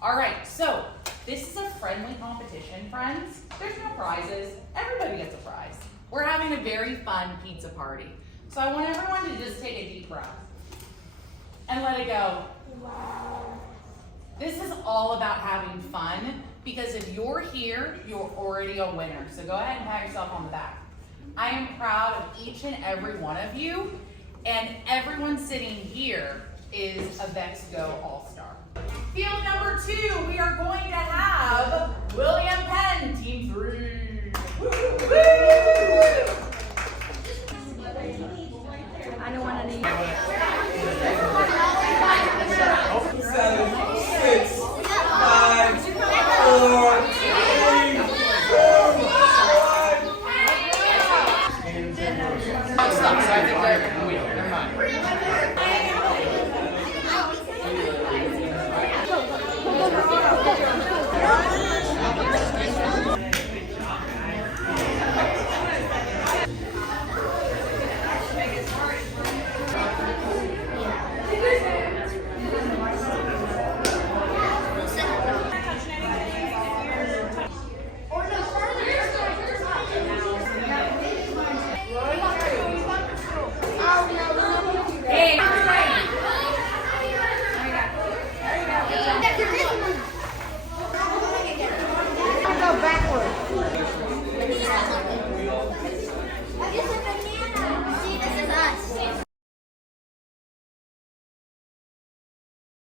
All right, so this is a friendly competition, friends. There's no prizes. Everybody gets a prize. We're having a very fun pizza party. So I want everyone to just take a deep breath and let it go. This is all about having fun, because if you're here, you're already a winner. So go ahead and pat yourself on the back. I am proud of each and every one of you, and everyone sitting here is a VEX Go All-Star. Field number